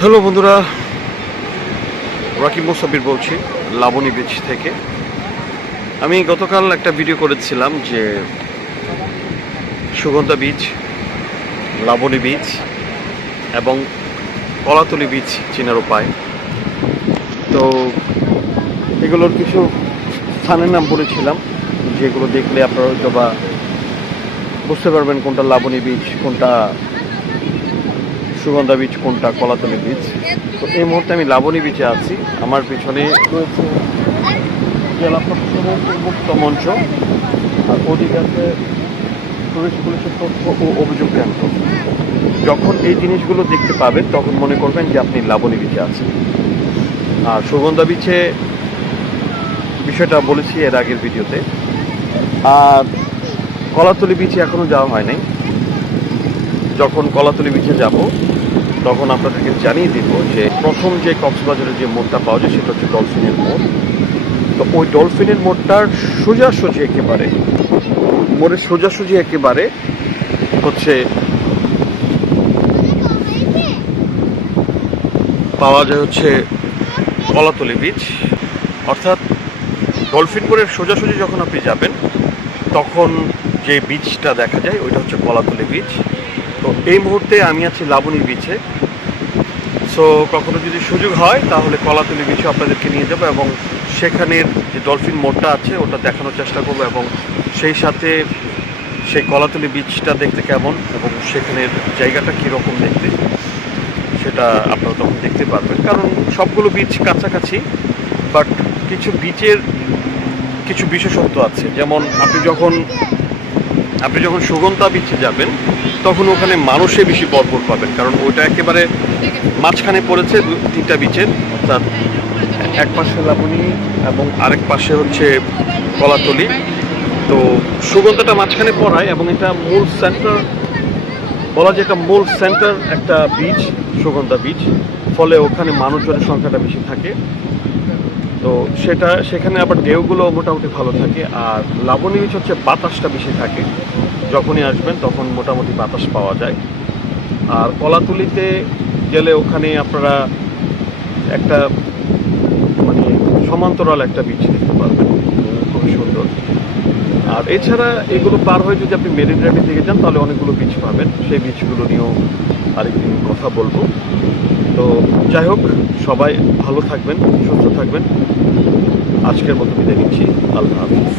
Hello বন্ধুরা, রাকিব মুসাব্বির বলছি Laboni beach থেকে। আমি গতকাল একটা ভিডিও করেছিলাম যে সুগন্ধা বিচ, লাবণী বিচ এবং কলাতলি বিচ চেনার উপায়। তো এগুলোর কিছু স্থানের নাম বলেছিলাম, যেগুলো দেখলে আপনারা হয়তো বা বুঝতে পারবেন কোনটা লাবণী বিচ, কোনটা সুগন্ধা বিচ, কোনটা কলাতলি বিচ। তো এই মুহূর্তে আমি লাবণী বিচে আছি। আমার পিছনে রয়েছে জেলা প্রশাসনের উন্মুক্ত মঞ্চ, আর ওদিকে আছে টুরিস্ট পুলিশের তথ্য ও অভিযোগ কেন্দ্র। যখন এই জিনিসগুলো দেখতে পাবেন তখন মনে করবেন যে আপনি লাবণী বিচে আছেন। আর সুগন্ধা বিচে বিষয়টা বলেছি এর আগের ভিডিওতে। আর কলাতলি বিচে এখনও যাওয়া হয় নাই। যখন কলাতলি বিচে যাব তখন আপনাদেরকে জানিয়ে দিব যে প্রথম যে কক্সবাজারের যে মোড়টা পাওয়া যায় সেটা হচ্ছে ডলফিনের মোড়। তো ওই ডলফিনের মোড়টার সোজাসুজি একেবারে মোড়ের সোজাসুজি একেবারে হচ্ছে পাওয়া যায় হচ্ছে কলাতলি বিচ। অর্থাৎ ডলফিন মোড়ের সোজাসুজি যখন আপনি যাবেন তখন যে বিচটা দেখা যায় ওইটা হচ্ছে কলাতলি বিচ। তো এই মুহূর্তে আমি আছি লাবণী বিচে। সো কখনো যদি সুযোগ হয় তাহলে কলাতলি বিচে আপনাদেরকে নিয়ে যাবো এবং সেখানের যে ডলফিন মোড়টা আছে ওটা দেখানোর চেষ্টা করবো, এবং সেই সাথে সেই কলাতলি বিচটা দেখতে কেমন এবং সেখানের জায়গাটা কীরকম দেখতে সেটা আপনারা তখন দেখতে পারবেন। কারণ সবগুলো বিচ কাছাকাছি, বাট কিছু বিচের কিছু বিশেষত্ব আছে। যেমন আপনি যখন সুগন্ধা বিচে যাবেন তখন ওখানে মানুষে বেশি ভরপুর পাবেন, কারণ ওইটা একেবারে মাঝখানে পড়েছে তিনটা বিচের। অর্থাৎ এক পাশে লাবণী এবং আরেক পাশে হচ্ছে কলাতলি। তো সুগন্ধাটা মাঝখানে পড়ায় এবং এটা মূল সেন্টার বলা যায়, এটা মূল সেন্টার একটা বিচ সুগন্ধা বিচ, ফলে ওখানে মানুষজনের সংখ্যাটা বেশি থাকে। তো সেখানে আবার ঢেউগুলো মোটামুটি ভালো থাকে। আর লাবণী বিচ হচ্ছে বাতাসটা বেশি থাকে, যখনই আসবেন তখন মোটামুটি বাতাস পাওয়া যায়। আর কলাতলিতে গেলে ওখানে আপনারা একটা মানে সমান্তরাল একটা বিচ দেখতে পারবেন, খুবই সুন্দর। আর এছাড়া এগুলো পার হয়ে যদি আপনি মেরিন ড্রাইভের দিকে যান তাহলে অনেকগুলো বিচ পাবেন, সেই বিচগুলো নিয়েও আরেকদিন কথা বলবো। তো যাই হোক, সবাই ভালো থাকবেন, সুস্থ থাকবেন। আজকের মতো বিদায় নিচ্ছি। আল্লাহ হাফিজ।